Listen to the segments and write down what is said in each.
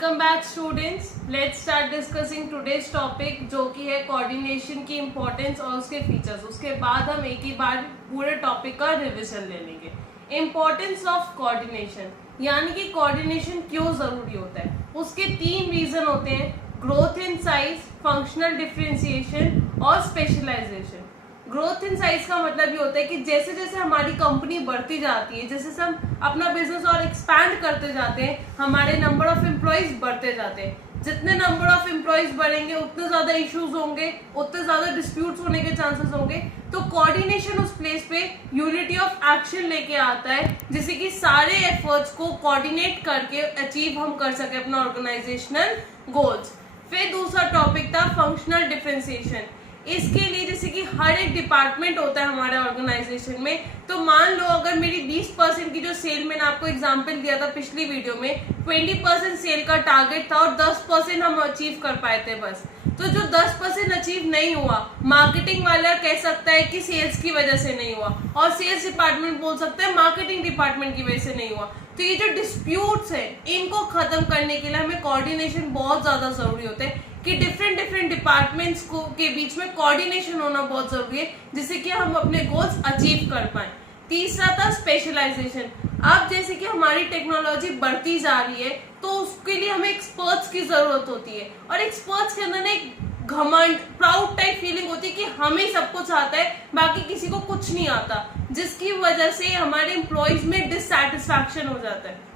Welcome back students. Let's start discussing today's topic जो कि है कोऑर्डिनेशन की इम्पोर्टेंस और उसके फीचर्स। उसके बाद हम एक ही बार पूरे टॉपिक का रिवीजन ले लेंगे। इम्पोर्टेंस ऑफ कोऑर्डिनेशन यानी कि कोऑर्डिनेशन क्यों जरूरी होता है, उसके 3 रीजन होते हैं: growth in size, functional differentiation और स्पेशलाइजेशन। ग्रोथ इन साइज का मतलब ये होता है कि जैसे जैसे हमारी कंपनी बढ़ती जाती है, जैसे जैसे हम अपना बिजनेस और एक्सपैंड करते जाते हैं, हमारे नंबर ऑफ एम्प्लॉयज बढ़ते जाते हैं। जितने नंबर ऑफ एम्प्लॉयज बढ़ेंगे उतने ज्यादा इश्यूज होंगे, उतने ज्यादा डिस्प्यूट्स होने के चांसेस होंगे। तो कोऑर्डिनेशन उस प्लेस पे यूनिटी ऑफ एक्शन लेके आता है, जिससे कि सारे एफर्ट्स को कोऑर्डिनेट करके अचीव हम कर सके अपना ऑर्गेनाइजेशनल गोल्स। फिर दूसरा टॉपिक था फंक्शनल डिफरेंशिएशन। इसके लिए जैसे कि हर एक डिपार्टमेंट होता है हमारे ऑर्गेनाइजेशन में, तो मान लो अगर मेरी 20% की जो सेल, मैंने आपको एग्जांपल दिया था पिछली वीडियो में, 20% सेल का टारगेट था और 10% हम अचीव कर पाए थे बस। तो जो 10% अचीव नहीं हुआ, मार्केटिंग वाला कह सकता है कि सेल्स की वजह से नहीं हुआ, और सेल्स डिपार्टमेंट बोल सकता है मार्केटिंग डिपार्टमेंट की वजह से नहीं हुआ। तो ये जो डिस्प्यूट्स है इनको खत्म करने के लिए हमें कोऑर्डिनेशन बहुत ज्यादा जरूरी होता है कि डिफरेंट डिपार्टमेंट्स को के बीच में कोऑर्डिनेशन होना बहुत जरूरी है, जिससे कि हम अपने गोल्स अचीव कर पाए। तीसरा था स्पेशलाइजेशन। अब जैसे कि हमारी टेक्नोलॉजी बढ़ती जा रही है तो उसके लिए हमें एक्सपर्ट्स की जरूरत होती है, और एक्सपर्ट्स के अंदर एक घमंड, प्राउड टाइप फीलिंग होती है कि हमें सब कुछ आता है, बाकी किसी को कुछ नहीं आता, जिसकी वजह से हमारे एम्प्लॉयज में डिससैटिस्फैक्शन हो जाता है।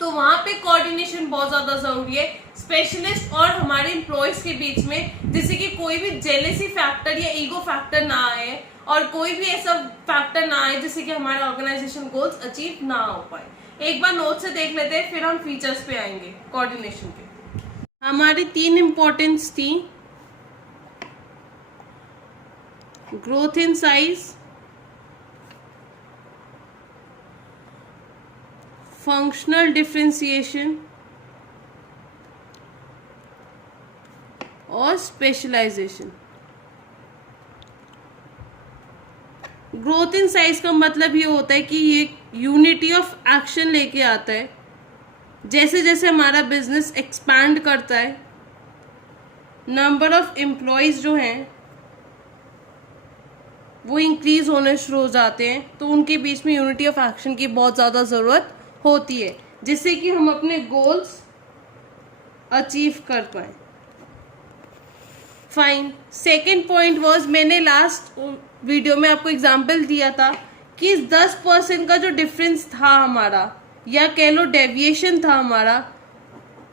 तो वहां पे कोऑर्डिनेशन बहुत ज्यादा जरूरी है स्पेशलिस्ट और हमारे एम्प्लॉयज के बीच में, जिससे कि कोई भी जेलेसी फैक्टर या ईगो फैक्टर ना आए और कोई भी ऐसा फैक्टर ना आए जिससे कि हमारे ऑर्गेनाइजेशन गोल्स अचीव ना हो पाए। एक बार नोट से देख लेते हैं, फिर हम फीचर्स पे आएंगे कोऑर्डिनेशन के। हमारी 3 इंपॉर्टेंस थी: growth in size, functional differentiation और स्पेशलाइजेशन। ग्रोथ इन साइज का मतलब ये होता है कि ये यूनिटी ऑफ एक्शन लेके आता है। जैसे जैसे हमारा बिजनेस एक्सपैंड करता है, नंबर ऑफ एम्प्लॉयज जो हैं वो इंक्रीज होने शुरू हो जाते हैं, तो उनके बीच में यूनिटी ऑफ एक्शन की बहुत ज़्यादा ज़रूरत होती है, जिससे कि हम अपने गोल्स अचीव कर पाए। फाइन। सेकेंड पॉइंट वाज, मैंने लास्ट वीडियो में आपको एग्जांपल दिया था कि इस 10% का जो डिफरेंस था हमारा, या कह लो डेविएशन था हमारा,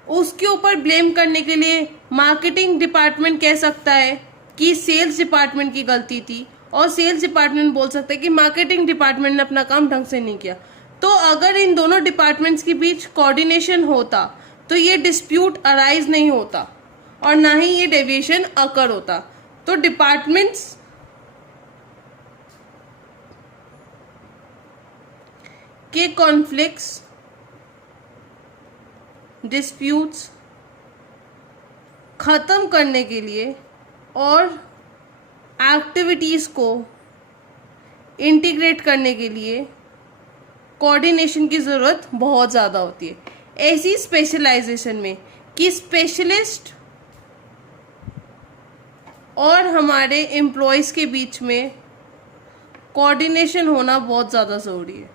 उसके ऊपर ब्लेम करने के लिए मार्केटिंग डिपार्टमेंट कह सकता है कि सेल्स डिपार्टमेंट की गलती थी, और सेल्स डिपार्टमेंट बोल सकता है कि मार्केटिंग डिपार्टमेंट ने अपना काम ढंग से नहीं किया। तो अगर इन दोनों डिपार्टमेंट्स के बीच कोऑर्डिनेशन होता तो ये डिस्प्यूट अराइज नहीं होता और ना ही ये डेविएशन अकर होता। तो डिपार्टमेंट्स के कॉन्फ्लिक्ट्स, डिस्प्यूट्स खत्म करने के लिए और एक्टिविटीज को इंटीग्रेट करने के लिए कोऑर्डिनेशन की जरूरत बहुत ज़्यादा होती है। ऐसी स्पेशलाइजेशन में कि स्पेशलिस्ट और हमारे एम्प्लॉयज के बीच में कोऑर्डिनेशन होना बहुत ज़्यादा ज़रूरी है,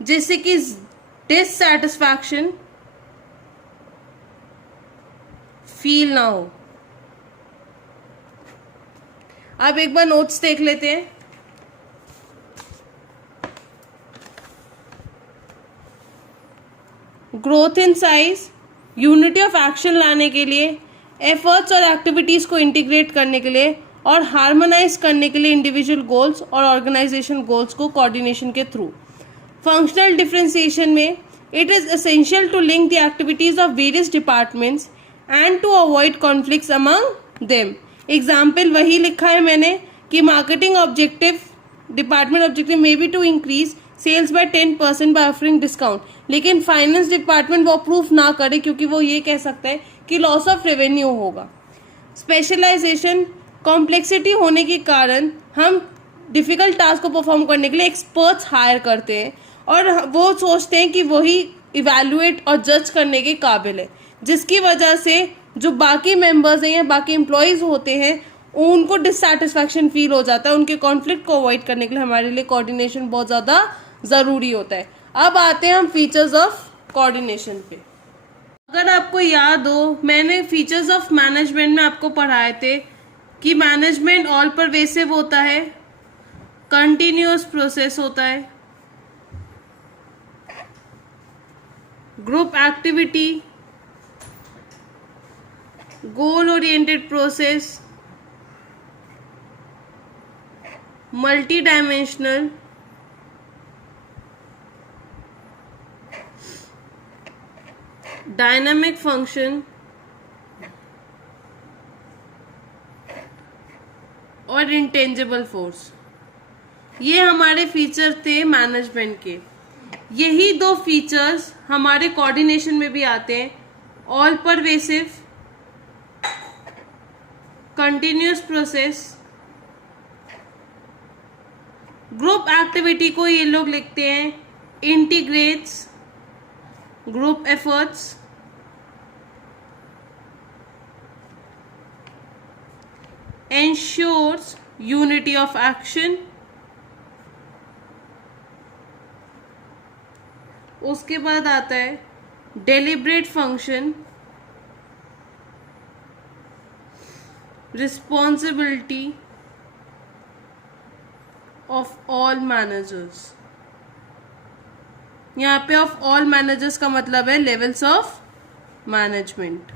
जिससे कि डिससैटिस्फैक्शन फील ना हो। अब एक बार नोट्स देख लेते हैं। Growth in size, unity of action लाने के लिए, एफर्ट्स और एक्टिविटीज को इंटीग्रेट करने के लिए और हार्मोनाइज करने के लिए इंडिविजुअल गोल्स और ऑर्गेनाइजेशन गोल्स को कोऑर्डिनेशन के थ्रू। फंक्शनल डिफरेंशिएशन में it is essential to link the activities of various departments and to avoid conflicts among them. Example वही लिखा है मैंने कि marketing objective, department objective may be to increase sales by 10% by offering discount, लेकिन finance department वो approve ना करे क्योंकि वो ये कह सकता है कि लॉस ऑफ रेवेन्यू होगा। स्पेशलाइजेशन, कॉम्प्लेक्सिटी होने के कारण हम डिफिकल्ट टास्क को परफॉर्म करने के लिए एक्सपर्ट्स हायर करते हैं और वो सोचते हैं कि वही इवैल्यूएट और जज करने के काबिल है, जिसकी वजह से जो बाकी मेंबर्स हैं या बाकी एम्प्लॉयज़ होते हैं उनको डिससेटिस्फैक्शन फील हो जाता है। उनके कॉन्फ्लिक्ट को अवॉइड करने के लिए हमारे लिए कोऑर्डिनेशन बहुत ज़्यादा ज़रूरी होता है। अब आते हैं हम फीचर्स ऑफ कोऑर्डिनेशन पे। अगर आपको याद हो, मैंने फीचर्स ऑफ मैनेजमेंट में आपको पढ़ाए थे कि मैनेजमेंट ऑल परवेसिव होता है, कंटिन्यूअस प्रोसेस होता है, group activity, goal oriented process, multi dimensional, dynamic function और इंटेंजिबल फोर्स। ये हमारे फीचर थे मैनेजमेंट के। यही दो फीचर्स हमारे कोऑर्डिनेशन में भी आते हैं, all pervasive, continuous process. Group activity को ये लोग लिखते हैं integrates group efforts, ensures unity of action। उसके बाद आता है deliberate function, responsibility of all managers. यहाँ पे ऑफ ऑल मैनेजर्स का मतलब है levels of management.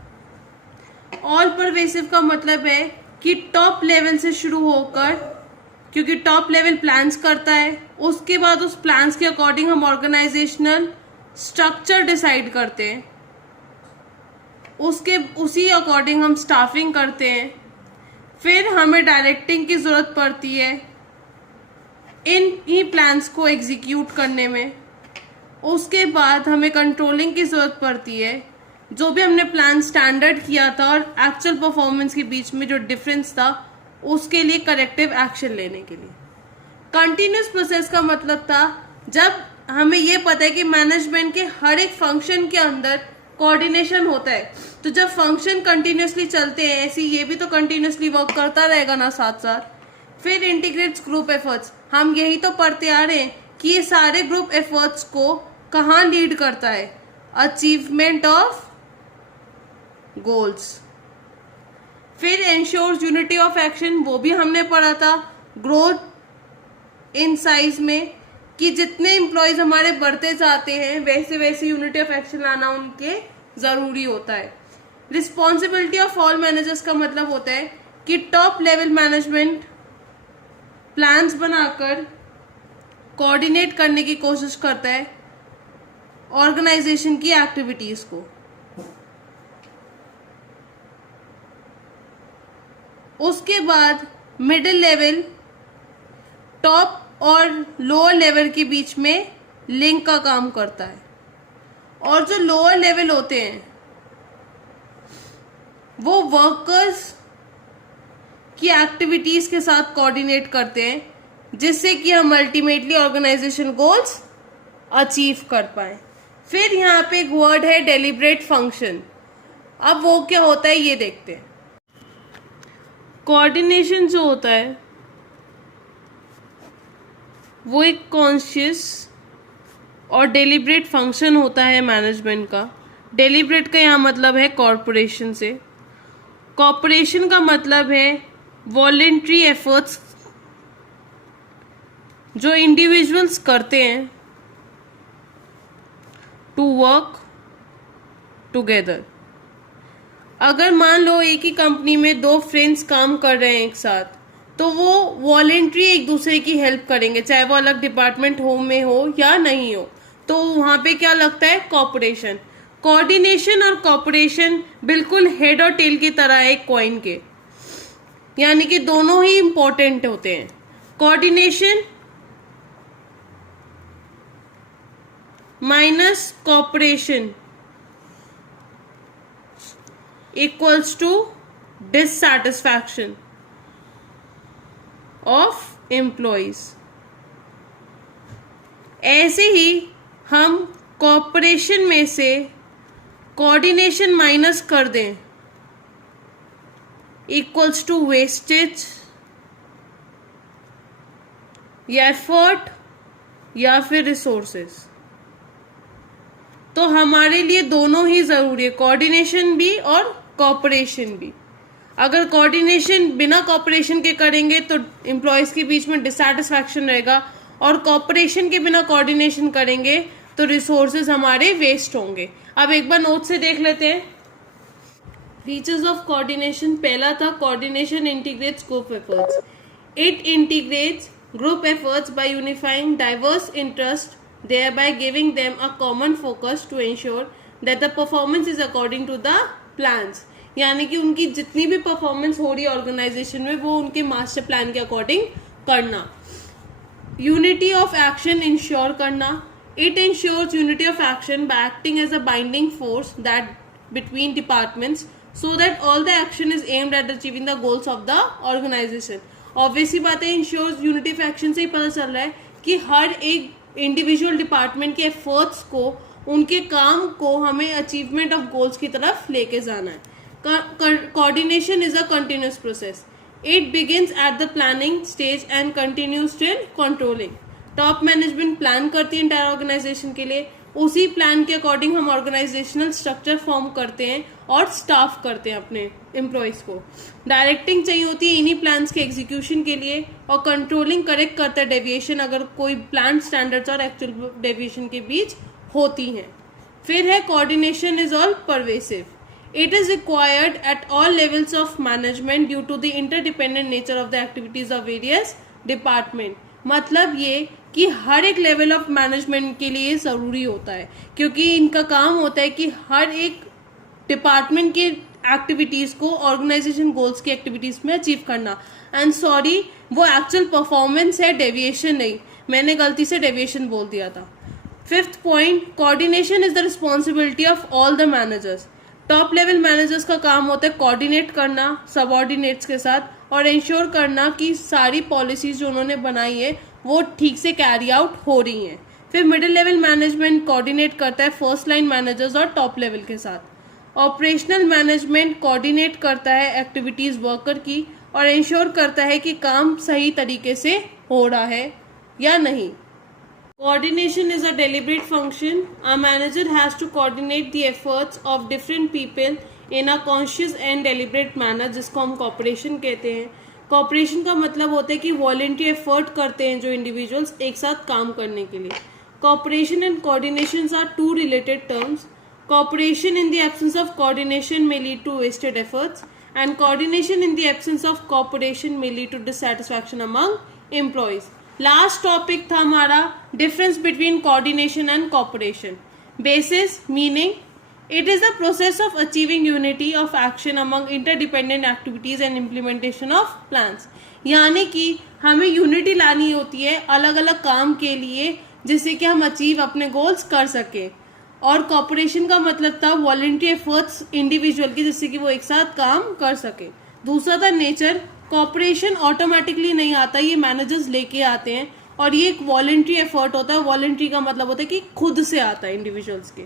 All pervasive का मतलब है कि टॉप लेवल से शुरू होकर, क्योंकि टॉप लेवल प्लान्स करता है, उसके बाद उस प्लान्स के अकॉर्डिंग हम ऑर्गेनाइजेशनल स्ट्रक्चर डिसाइड करते हैं, उसी अकॉर्डिंग हम स्टाफिंग करते हैं, फिर हमें डायरेक्टिंग की ज़रूरत पड़ती है इन ही प्लान्स को एग्जीक्यूट करने में, उसके बाद हमें कंट्रोलिंग की ज़रूरत पड़ती है, जो भी हमने प्लान स्टैंडर्ड किया था और एक्चुअल परफॉर्मेंस के बीच में जो डिफरेंस था उसके लिए करेक्टिव एक्शन लेने के लिए। कंटिन्यूस प्रोसेस का मतलब था जब हमें ये पता है कि मैनेजमेंट के हर एक फंक्शन के अंदर कोऑर्डिनेशन होता है, तो जब फंक्शन कंटिन्यूसली चलते हैं ऐसे ये भी तो कंटिन्यूसली वर्क करता रहेगा ना साथ साथ। फिर इंटीग्रेट्स ग्रुप एफर्ट्स, हम यही तो पढ़ते आ रहे हैं कि ये सारे ग्रुप एफर्ट्स को कहाँ लीड करता है, अचीवमेंट ऑफ गोल्स। फिर एंश्योर्स यूनिटी ऑफ एक्शन, वो भी हमने पढ़ा था ग्रोथ इन साइज में, कि जितने एम्प्लॉयज हमारे बढ़ते जाते हैं वैसे वैसे यूनिटी ऑफ एक्शन लाना उनके जरूरी होता है। रिस्पॉन्सिबिलिटी ऑफ ऑल मैनेजर्स का मतलब होता है कि टॉप लेवल मैनेजमेंट प्लान्स बनाकर कोऑर्डिनेट करने की कोशिश करता है ऑर्गेनाइजेशन की एक्टिविटीज को। उसके बाद मिडिल लेवल टॉप और लोअर लेवल के बीच में लिंक का काम करता है, और जो लोअर लेवल होते हैं वो वर्कर्स की एक्टिविटीज के साथ कोऑर्डिनेट करते हैं, जिससे कि हम अल्टीमेटली ऑर्गेनाइजेशन गोल्स अचीव कर पाए। फिर यहाँ पे एक वर्ड है डेलिब्रेट फंक्शन। अब वो क्या होता है ये देखते हैं। कोऑर्डिनेशन जो होता है वो एक कॉन्शियस और डेलिब्रेट फंक्शन होता है मैनेजमेंट का। डेलिब्रेट का यहाँ मतलब है कॉरपोरेशन से, कॉरपोरेशन का मतलब है वॉलेंट्री एफर्ट्स जो इंडिविजुअल्स करते हैं टू वर्क टुगेदर। अगर मान लो एक ही कंपनी में दो फ्रेंड्स काम कर रहे हैं एक साथ, तो वो वॉलेंट्री एक दूसरे की हेल्प करेंगे, चाहे वो अलग डिपार्टमेंट में हो या नहीं हो, तो वहां पे क्या लगता है कॉर्पोरेशन। कोऑर्डिनेशन और कॉर्पोरेशन बिल्कुल हेड और टेल की तरह है एक कॉइन के, यानी कि दोनों ही इंपॉर्टेंट होते हैं। Coordination minus corporation equals to dissatisfaction of employees. ऐसे ही हम कॉपरेशन में से कोऑर्डिनेशन माइनस कर दें इक्वल्स टू वेस्टेज या एफर्ट या फिर रिसोर्सेस, तो हमारे लिए दोनों ही जरूरी है, कोऑर्डिनेशन भी और कॉपरेशन भी। अगर कोऑर्डिनेशन बिना कॉपरेशन के करेंगे तो एम्प्लॉयज के बीच में डिससैटिस्फैक्शन रहेगा, और कॉपरेशन के बिना कोऑर्डिनेशन करेंगे तो रिसोर्सेज हमारे वेस्ट होंगे। अब एक बार नोट से देख लेते हैं। फीचर्स ऑफ कोऑर्डिनेशन, पहला था coordination integrates group efforts. It integrates group efforts by unifying diverse interests, thereby giving them a common focus to ensure that the performance is according to the plans। यानी कि उनकी जितनी भी performance हो रही है ऑर्गेनाइजेशन में वो उनके मास्टर प्लान के अकॉर्डिंग करना। यूनिटी ऑफ एक्शन इंश्योर करना। It ensures unity of action by acting as a binding force that between departments so that all the action is aimed at achieving the goals of the organisation. Obviously बात है, ensures unity of action से ही पता चल रहा है कि हर एक individual department के एफर्ट्स को, उनके काम को हमें अचीवमेंट ऑफ गोल्स की तरफ लेके जाना है। Coordination is a continuous process. It begins at the planning stage and continues till controlling. Top management plan करती है इंटायर ऑर्गेनाइजेशन के लिए, उसी प्लान के अकॉर्डिंग हम ऑर्गेनाइजेशनल स्ट्रक्चर फॉर्म करते हैं और स्टाफ करते हैं अपने एम्प्लॉयज को। डायरेक्टिंग चाहिए होती है इन्हीं प्लान्स के एग्जीक्यूशन के लिए, और कंट्रोलिंग करेक्ट करता है डेविएशन अगर कोई प्लान स्टैंडर्ड्स और एक्चुअल डेविएशन के बीच होती हैं। फिर है coordination is all pervasive. It is required at all levels of management due to the interdependent nature of the activities of various department. मतलब ये कि हर एक लेवल ऑफ मैनेजमेंट के लिए जरूरी होता है, क्योंकि इनका काम होता है कि हर एक डिपार्टमेंट के एक्टिविटीज को ऑर्गेनाइजेशन गोल्स की एक्टिविटीज में अचीव करना। एंड सॉरी, वो एक्चुअल परफॉर्मेंस है, डेविएशन नहीं, मैंने गलती से डेविएशन बोल दिया था। Fifth point, coordination is the responsibility of all the managers. Top level managers का काम होता है कोऑर्डिनेट करना सबऑर्डिनेट्स के साथ और इंश्योर करना कि सारी पॉलिसीज जो उन्होंने बनाई है वो ठीक से कैरी आउट हो रही हैं। फिर मिडिल लेवल मैनेजमेंट कोऑर्डिनेट करता है फर्स्ट लाइन मैनेजर्स और टॉप लेवल के साथ। ऑपरेशनल मैनेजमेंट कोऑर्डिनेट करता है एक्टिविटीज वर्कर की और इंश्योर करता है कि काम सही तरीके से हो रहा है या नहीं। Coordination is a deliberate function. A manager has to coordinate the efforts of different people in a conscious and deliberate manner, जिसको हम cooperation कहते हैं। Cooperation का मतलब होता है कि voluntary effort करते हैं जो individuals एक साथ काम करने के लिए। Cooperation and coordination are two related terms. Cooperation in the absence of coordination may lead to wasted efforts, and coordination in the absence of cooperation may lead to dissatisfaction among employees. Last topic था हमारा difference between coordination and cooperation. Basis meaning it is the process of achieving unity of action among interdependent activities and implementation of plans. यानी कि हमें unity लानी होती है अलग अलग काम के लिए जिससे कि हम अचीव अपने गोल्स कर सकें। और कॉपरेशन का मतलब था वॉलंटरी एफर्ट्स इंडिविजुअल की जिससे कि वो एक साथ काम कर सके। दूसरा था नेचर। कॉपरेशन ऑटोमेटिकली नहीं आता, ये मैनेजर्स लेके आते हैं और ये एक वॉलंटरी एफर्ट होता है। वॉलंटरी का मतलब होता है कि खुद से आता है इंडिविजुअल्स के।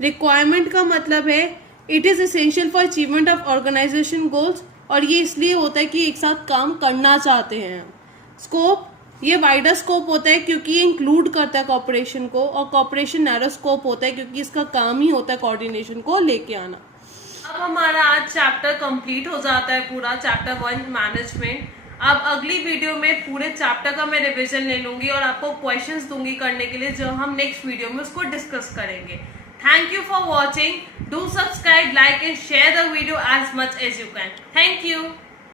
रिक्वायरमेंट का मतलब है it is essential for achievement of organisation goals, और ये इसलिए होता है कि एक साथ काम करना चाहते हैं। स्कोप, ये वाइडर स्कोप होता है क्योंकि ये इंक्लूड करता है कॉपरेशन को, और कॉपरेशन नैरो स्कोप होता है क्योंकि इसका काम ही होता है कोऑर्डिनेशन को लेके आना। अब हमारा आज चैप्टर कंप्लीट हो जाता है पूरा, चैप्टर 1 मैनेजमेंट। अब अगली वीडियो में पूरे चैप्टर का मैं रिवीजन ले लूंगी और आपको क्वेश्चंस दूंगी करने के लिए जो हम नेक्स्ट वीडियो में उसको डिस्कस करेंगे। Thank you for watching. Do subscribe, like and share the video as much as you can. Thank you.